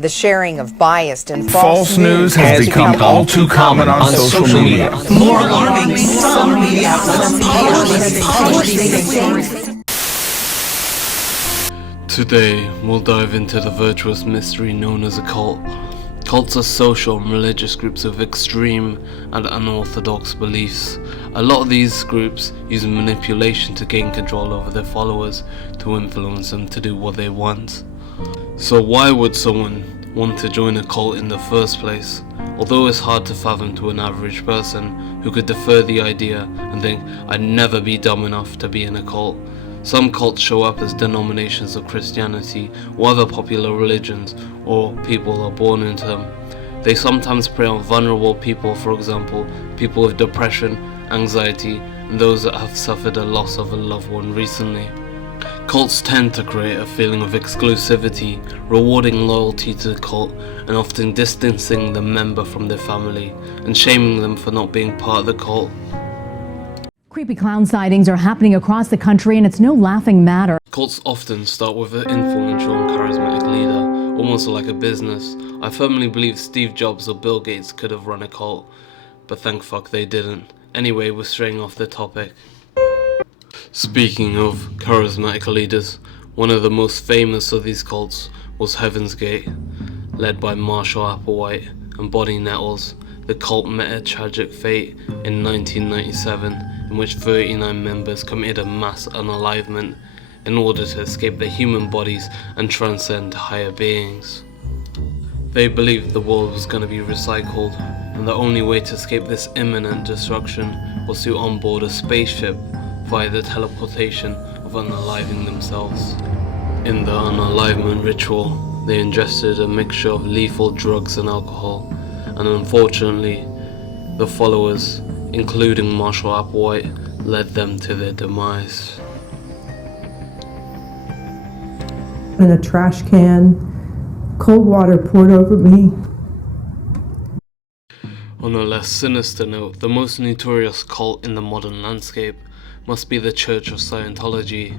The sharing of biased and False news has become all too common on social media. More alarming, some media outlets Today, we'll dive into the virtuous mystery known as a cult. Cults are social and religious groups with extreme and unorthodox beliefs. A lot of these groups use manipulation to gain control over their followers, to influence them to do what they want. So why would someone want to join a cult in the first place? Although it's hard to fathom to an average person who could defer the idea and think, I'd never be dumb enough to be in a cult. Some cults show up as denominations of Christianity or other popular religions, or people are born into them. They sometimes prey on vulnerable people, for example, people with depression, anxiety, and those that have suffered a loss of a loved one recently. Cults tend to create a feeling of exclusivity, rewarding loyalty to the cult and often distancing the member from their family and shaming them for not being part of the cult. Creepy clown sightings are happening across the country, and it's no laughing matter. Cults often start with an influential and charismatic leader, almost like a business. I firmly believe Steve Jobs or Bill Gates could have run a cult, but thank fuck they didn't. Anyway, we're straying off the topic. Speaking of charismatic leaders, one of the most famous of these cults was Heavensgate. Led by Marshall Applewhite and Bonnie Nettles, the cult met a tragic fate in 1997, in which 39 members committed a mass unalivement in order to escape their human bodies and transcend higher beings. They believed the world was going to be recycled, and the only way to escape this imminent destruction was to onboard a spaceship via the teleportation of unaliving themselves. In the unalivement ritual, they ingested a mixture of lethal drugs and alcohol, and unfortunately, the followers, including Marshall Applewhite, led them to their demise. In a trash can, cold water poured over me. On a less sinister note, the most notorious cult in the modern landscape must be the Church of Scientology.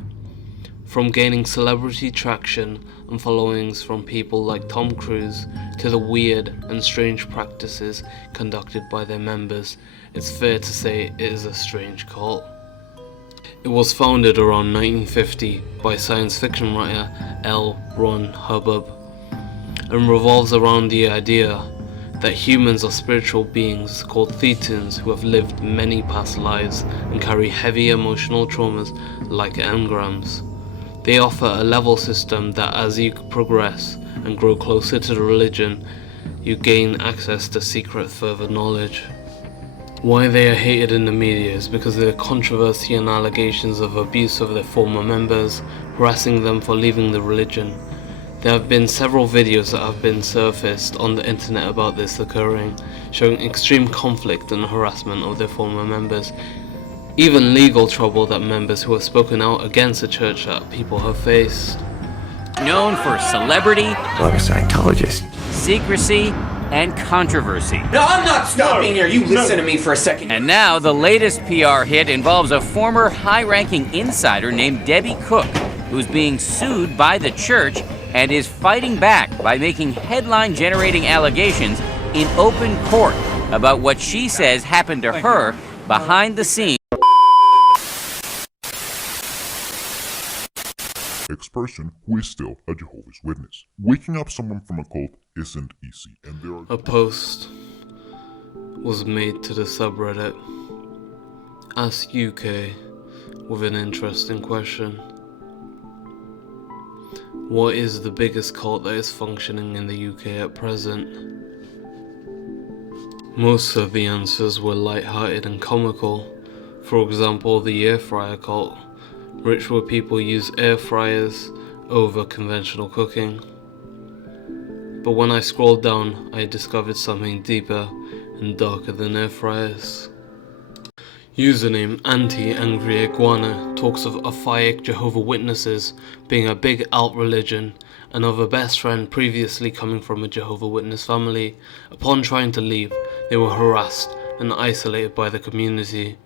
From gaining celebrity traction and followings from people like Tom Cruise to the weird and strange practices conducted by their members, it's fair to say it is a strange cult. It was founded around 1950 by science fiction writer L. Ron Hubbard and revolves around the idea that humans are spiritual beings called thetans who have lived many past lives and carry heavy emotional traumas like engrams. They offer a level system that as you progress and grow closer to the religion, you gain access to secret further knowledge. Why they are hated in the media is because of the controversy and allegations of abuse of their former members, harassing them for leaving the religion. There have been several videos that have been surfaced on the internet about this occurring, showing extreme conflict and harassment of their former members, even legal trouble that members who have spoken out against the church that people have faced. Known for celebrity, Like a Scientologist. secrecy, and controversy. No, I'm not stopping here. You listen to me for a second. And now the latest PR hit involves a former high-ranking insider named Debbie Cook, who's being sued by the church and is fighting back by making headline-generating allegations in open court about what she says happened to her behind the scenes. Ex-person who is still a Jehovah's Witness. Waking up someone from a cult isn't easy, and there are... A post was made to the subreddit Ask UK with an interesting question. What is the biggest cult that is functioning in the UK at present? Most of the answers were light-hearted and comical. For example, the air fryer cult. Rich where people use air fryers over conventional cooking. But when I scrolled down, I discovered something deeper and darker than air fryers. Username Anti-Angry Iguana talks of Akaik Jehovah Witnesses being a big alt religion and of a best friend previously coming from a Jehovah Witness family. Upon trying to leave, they were harassed and isolated by the community.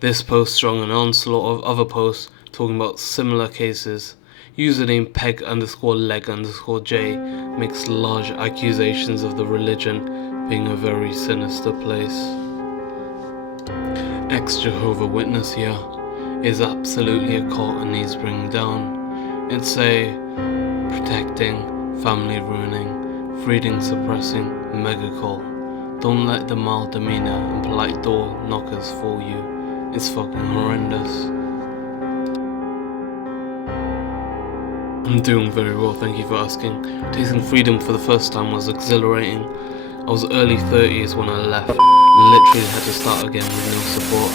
This post strung an onslaught of other posts talking about similar cases. Username peg_leg_J makes large accusations of the religion being a very sinister place. Ex-Jehovah Witness here is absolutely a cult and needs bringing down. It's a protecting, family ruining, freedom suppressing mega cult. Don't let the mild demeanor and polite door knockers fool you. It's fucking horrendous. I'm doing very well, thank you for asking. Tasting freedom for the first time was exhilarating. I was early 30s when I left. Literally had to start again with no support.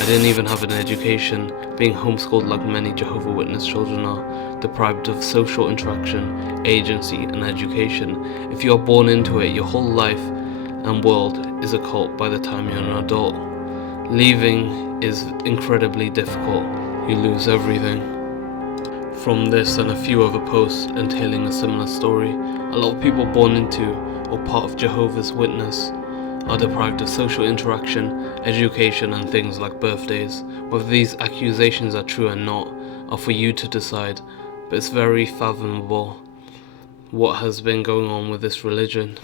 I didn't even have an education, being homeschooled like many Jehovah Witness children are, deprived of social interaction, agency and education. If you are born into it, your whole life and world is a cult by the time you're an adult. Leaving is incredibly difficult. You lose everything. From this and a few other posts entailing a similar story, a lot of people born into or part of Jehovah's Witness are deprived of social interaction, education and things like birthdays. Whether these accusations are true or not are for you to decide, but it's very fathomable what has been going on with this religion.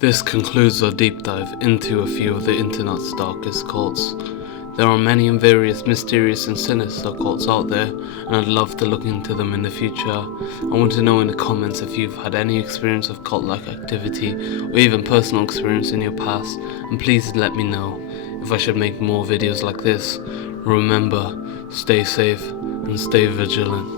This concludes our deep dive into a few of the internet's darkest cults. There are many and various mysterious and sinister cults out there, and I'd love to look into them in the future. I want to know in the comments if you've had any experience of cult-like activity, or even personal experience in your past, and please let me know if I should make more videos like this. Remember, stay safe and stay vigilant.